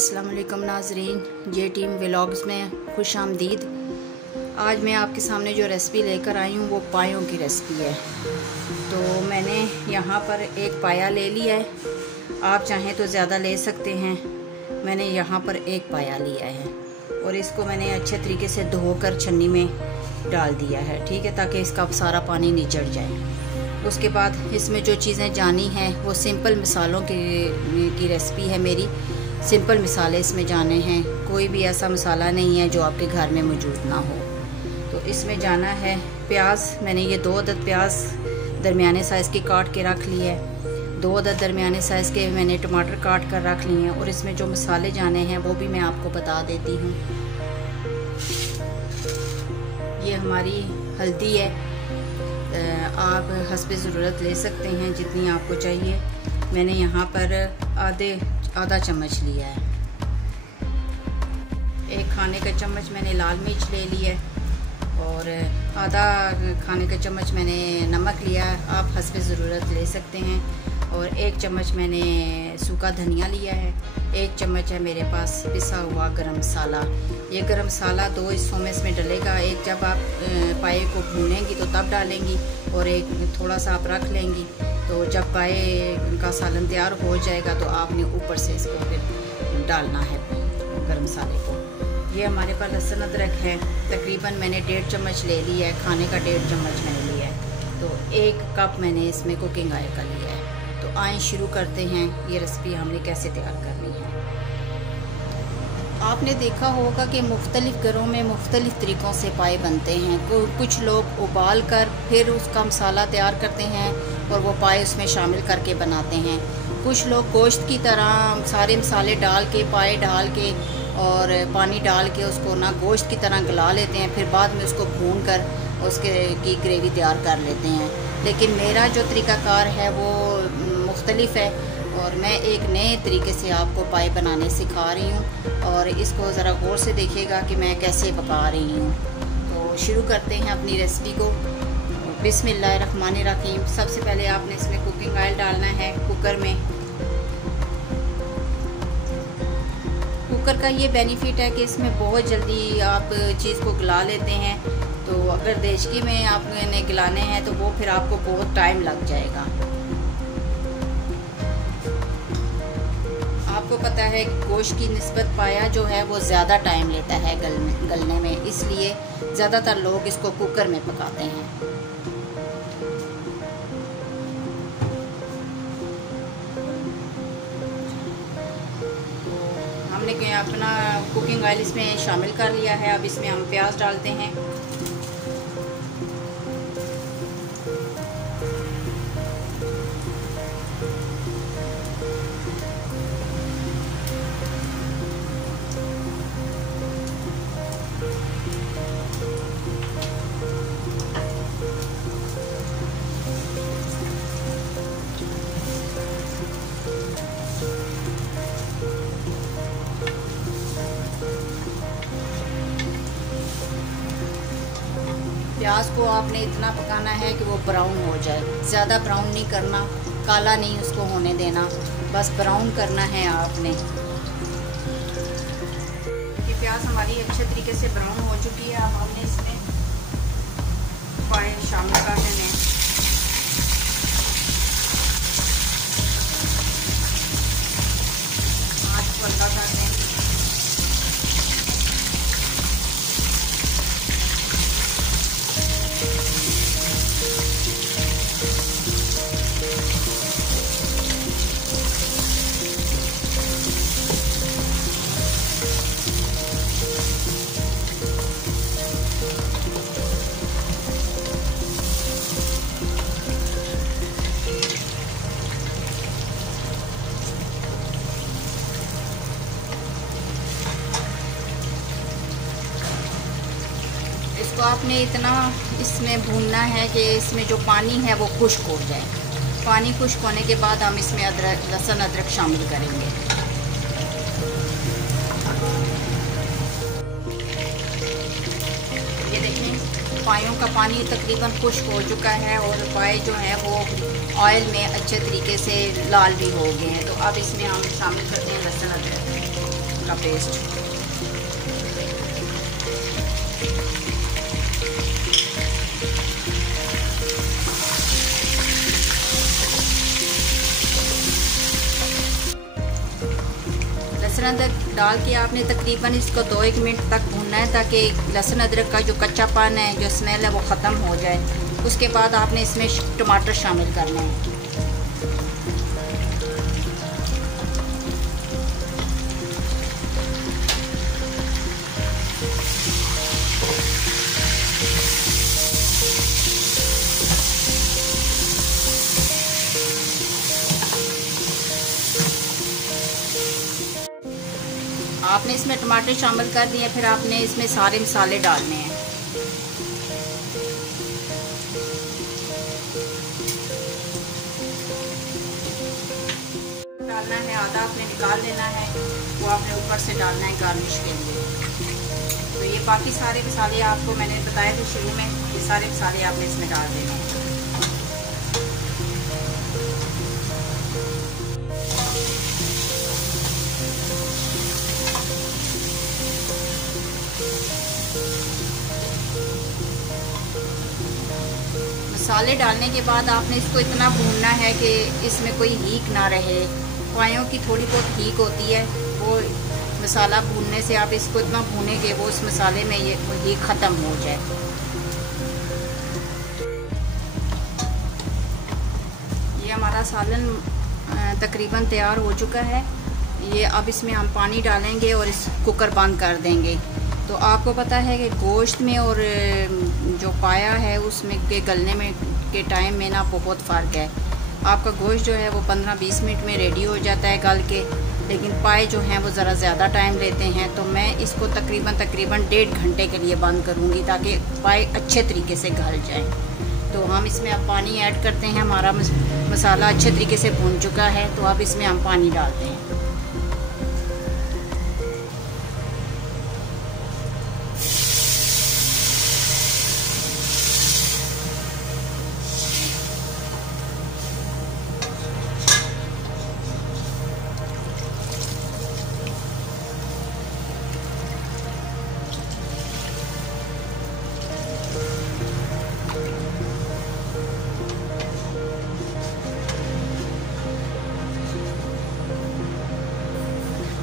अस्सलाम वालेकुम नाजरीन, जे टीम व्लॉग्स में खुश आमदीद। आज मैं आपके सामने जो रेसिपी लेकर आई हूँ वो पायों की रेसिपी है। तो मैंने यहाँ पर एक पाया ले लिया है, आप चाहें तो ज़्यादा ले सकते हैं। मैंने यहाँ पर एक पाया लिया है और इसको मैंने अच्छे तरीके से धोकर छन्नी में डाल दिया है, ठीक है, ताकि इसका सारा पानी निचड़ जाए। उसके बाद इसमें जो चीज़ें जानी हैं वो सिंपल मसालों की रेसिपी है मेरी। सिंपल मसाले इसमें जाने हैं, कोई भी ऐसा मसाला नहीं है जो आपके घर में मौजूद ना हो। तो इसमें जाना है प्याज। मैंने ये 2 अदद प्याज दरमियाने साइज़ की काट के रख ली है। 2 अदद दरमियाने साइज़ के मैंने टमाटर काट कर रख लिए हैं। और इसमें जो मसाले जाने हैं वो भी मैं आपको बता देती हूँ। ये हमारी हल्दी है, आप हस्बे ज़रूरत ले सकते हैं जितनी आपको चाहिए। मैंने यहाँ पर आधा चम्मच लिया है। 1 खाने का चम्मच मैंने लाल मिर्च ले लिया है और आधा खाने का चम्मच मैंने नमक लिया, आप हस्बे ज़रूरत ले सकते हैं। और 1 चम्मच मैंने सूखा धनिया लिया है। 1 चम्मच है मेरे पास पिसा हुआ गरम मसाला। ये गरम मसाला 2 हिस्सों में इसमें डलेगा। एक जब आप पाए को भूनेंगी तो तब डालेंगी और एक थोड़ा सा आप रख लेंगी। तो जब पाए का सालन तैयार हो जाएगा तो आपने ऊपर से इसको फिर डालना है गरम मसाले को। ये हमारे पास लहसुन अदरक है, तकरीबन मैंने 1.5 चम्मच ले लिया है, खाने का 1.5 चम्मच मैंने लिया है। तो 1 कप मैंने इसमें कुकिंग ऑयल का लिया है। तो आइए शुरू करते हैं ये रेसिपी हमने कैसे तैयार करनी है। आपने देखा होगा कि मुख्तलिफ़ घरों में मुख्तलिफ़ तरीक़ों से पाए बनते हैं। कुछ लोग उबाल कर फिर उसका मसाला तैयार करते हैं और वो पाए उसमें शामिल करके बनाते हैं। कुछ लोग गोश्त की तरह सारे मसाले डाल के, पाए डाल के और पानी डाल के उसको ना गोश्त की तरह गला लेते हैं, फिर बाद में उसको भून कर उसके की ग्रेवी तैयार कर लेते हैं। लेकिन मेरा जो तरीक़ाकार है वो मुख्तलिफ़ है और मैं एक नए तरीके से आपको पाए बनाने सिखा रही हूँ और इसको ज़रा गौर से देखिएगा कि मैं कैसे पका रही हूँ। तो शुरू करते हैं अपनी रेसिपी को। बिस्मिल्लाहिर्रहमानिर्रहीम। सबसे पहले आपने इसमें कुकिंग ऑयल डालना है कुकर में। कुकर का ये बेनिफिट है कि इसमें बहुत जल्दी आप चीज़ को गला लेते हैं। तो अगर देचकी में आपने गलाने हैं तो वो फिर आपको बहुत टाइम लग जाएगा। आपको पता है कि गोश्त की निस्बत पाया जो है वो ज़्यादा टाइम लेता है गलने में, इसलिए ज़्यादातर लोग इसको कुकर में पकाते हैं। हमने अपना कुकिंग ऑयल इसमें शामिल कर लिया है। अब इसमें हम प्याज डालते हैं। प्याज को आपने इतना पकाना है कि वो ब्राउन हो जाए, ज़्यादा ब्राउन नहीं करना, काला नहीं उसको होने देना, बस ब्राउन करना है आपने। ये प्याज हमारी अच्छे तरीके से ब्राउन हो चुकी है। अब हमने इसमें पाए शामिल कर देने हैं। आँच को हल्का कर दें। इसको आपने इतना इसमें भूनना है कि इसमें जो पानी है वो खुश्क हो जाए। पानी खुश्क होने के बाद हम इसमें लहसुन अदरक शामिल करेंगे। ये देखें पायों का पानी तकरीबन खुश्क हो चुका है और पाए जो हैं वो ऑयल में अच्छे तरीके से लाल भी हो गए हैं। तो अब इसमें हम शामिल करते हैं लहसुन अदरक। का पेस्ट। लहसुन अदरक डाल के आपने तकरीबन इसको 2-1 मिनट तक भूनना है, ताकि लहसुन अदरक का जो कच्चापन है, जो स्मेल है, वो ख़त्म हो जाए। उसके बाद आपने इसमें टमाटर शामिल करने हैं। आपने इसमें टमाटर शामिल कर दिए, फिर आपने इसमें सारे मसाले डालने हैं। डालना है आधा, आपने निकाल देना है, वो आपने ऊपर से डालना है गार्निश के लिए। तो ये बाकी सारे मसाले आपको मैंने बताए थे शुरू में, ये सारे मसाले आपने इसमें डाल देने हैं। मसाले डालने के बाद आपने इसको इतना भूनना है कि इसमें कोई हीक ना रहे। पायों की थोड़ी बहुत हीक होती है, वो मसाला भूनने से आप इसको इतना भूनेंगे वो उस मसाले में ये हीक ख़त्म हो जाए। ये हमारा सालन तकरीबन तैयार हो चुका है। ये अब इसमें हम पानी डालेंगे और इस कुकर बंद कर देंगे। तो आपको पता है कि गोश्त में और जो पाया है उसमें के गलने में के टाइम में ना बहुत फ़र्क है। आपका गोश्त जो है वो 15-20 मिनट में रेडी हो जाता है गल के, लेकिन पाए जो हैं वो ज़रा ज़्यादा टाइम लेते हैं। तो मैं इसको तकरीबन 1.5 घंटे के लिए बंद करूँगी, ताकि पाए अच्छे तरीके से गल जाए। तो हम इसमें अब पानी ऐड करते हैं। हमारा मसाला अच्छे तरीके से भून चुका है, तो अब इसमें हम पानी डालते हैं।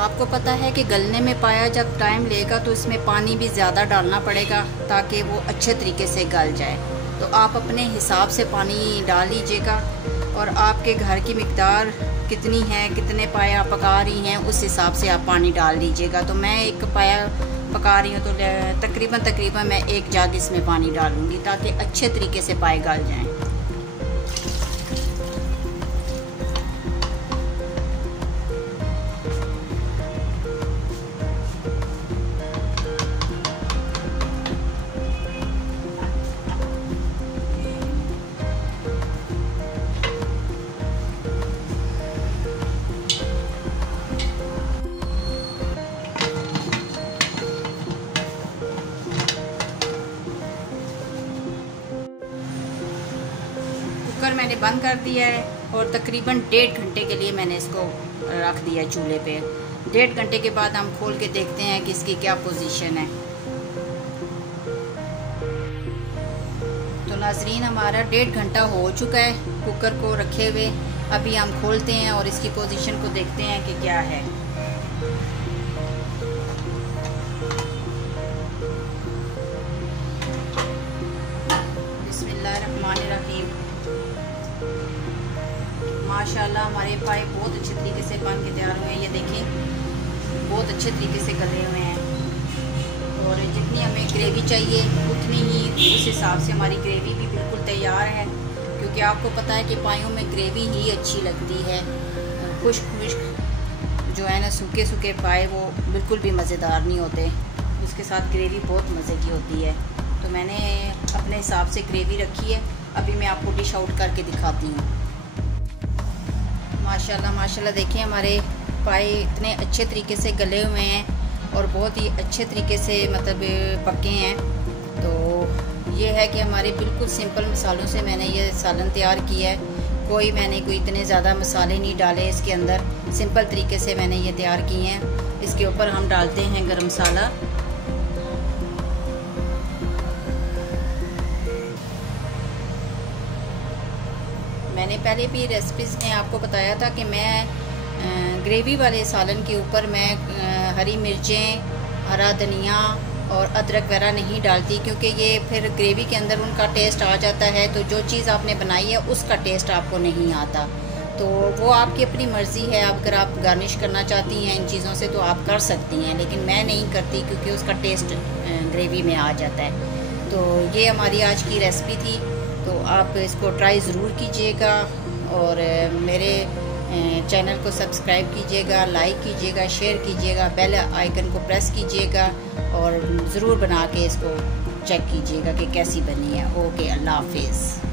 आपको पता है कि गलने में पाया जब टाइम लेगा तो इसमें पानी भी ज़्यादा डालना पड़ेगा, ताकि वो अच्छे तरीके से गल जाए। तो आप अपने हिसाब से पानी डाल लीजिएगा, और आपके घर की मिक़दार कितनी है, कितने पाए आप पका रही हैं, उस हिसाब से आप पानी डाल लीजिएगा। तो मैं 1 पाया पका रही हूँ, तो तकरीबन मैं 1 जग इसमें पानी डालूँगी, ताकि अच्छे तरीके से पाए गल जाएँ। कुकर मैंने बंद कर दिया है, और तकरीबन 1.5 घंटे के लिए मैंने इसको रख दिया चूल्हे पे। 1.5 घंटे के बाद हम खोल के देखते हैं कि इसकी क्या पोजीशन है। तो नाजरीन, हमारा 1.5 घंटा हो चुका है कुकर को रखे हुए। अभी हम खोलते हैं और इसकी पोजीशन को देखते हैं कि क्या है। बिस्मिल्लाहिर्रहमानिर्रहीम। माशाल्लाह हमारे पाए बहुत अच्छे तरीके से बन के तैयार हुए हैं। ये देखें, बहुत अच्छे तरीके से गले हुए हैं, और जितनी हमें ग्रेवी चाहिए उतनी ही उस हिसाब से हमारी ग्रेवी भी बिल्कुल तैयार है। क्योंकि आपको पता है कि पायों में ग्रेवी ही अच्छी लगती है। खुश्क जो है ना, सूखे सूखे पाए वो बिल्कुल भी मज़ेदार नहीं होते, उसके साथ ग्रेवी बहुत मज़े की होती है। तो मैंने अपने हिसाब से ग्रेवी रखी है। अभी मैं आपको डिश आउट करके दिखाती हूँ। माशाल्लाह माशाल्लाह, देखिए हमारे पाए इतने अच्छे तरीके से गले हुए हैं और बहुत ही अच्छे तरीके से मतलब पके हैं। तो ये है कि हमारे बिल्कुल सिंपल मसालों से मैंने ये सालन तैयार किया है। कोई इतने ज़्यादा मसाले नहीं डाले इसके अंदर। सिंपल तरीके से मैंने ये तैयार किए हैं। इसके ऊपर हम डालते हैं गरम मसाला। मैंने पहले भी रेसिपीज़ में आपको बताया था कि मैं ग्रेवी वाले सालन के ऊपर मैं हरी मिर्चें, हरा धनिया और अदरक वगैरह नहीं डालती, क्योंकि ये फिर ग्रेवी के अंदर उनका टेस्ट आ जाता है, तो जो चीज़ आपने बनाई है उसका टेस्ट आपको नहीं आता। तो वो आपकी अपनी मर्ज़ी है। अगर आप गार्निश करना चाहती हैं इन चीज़ों से तो आप कर सकती हैं, लेकिन मैं नहीं करती क्योंकि उसका टेस्ट ग्रेवी में आ जाता है। तो ये हमारी आज की रेसिपी थी, तो आप इसको ट्राई ज़रूर कीजिएगा और मेरे चैनल को सब्सक्राइब कीजिएगा, लाइक कीजिएगा, शेयर कीजिएगा, बेल आइकन को प्रेस कीजिएगा और ज़रूर बना के इसको चेक कीजिएगा कि कैसी बनी है। ओके, अल्लाह हाफिज़।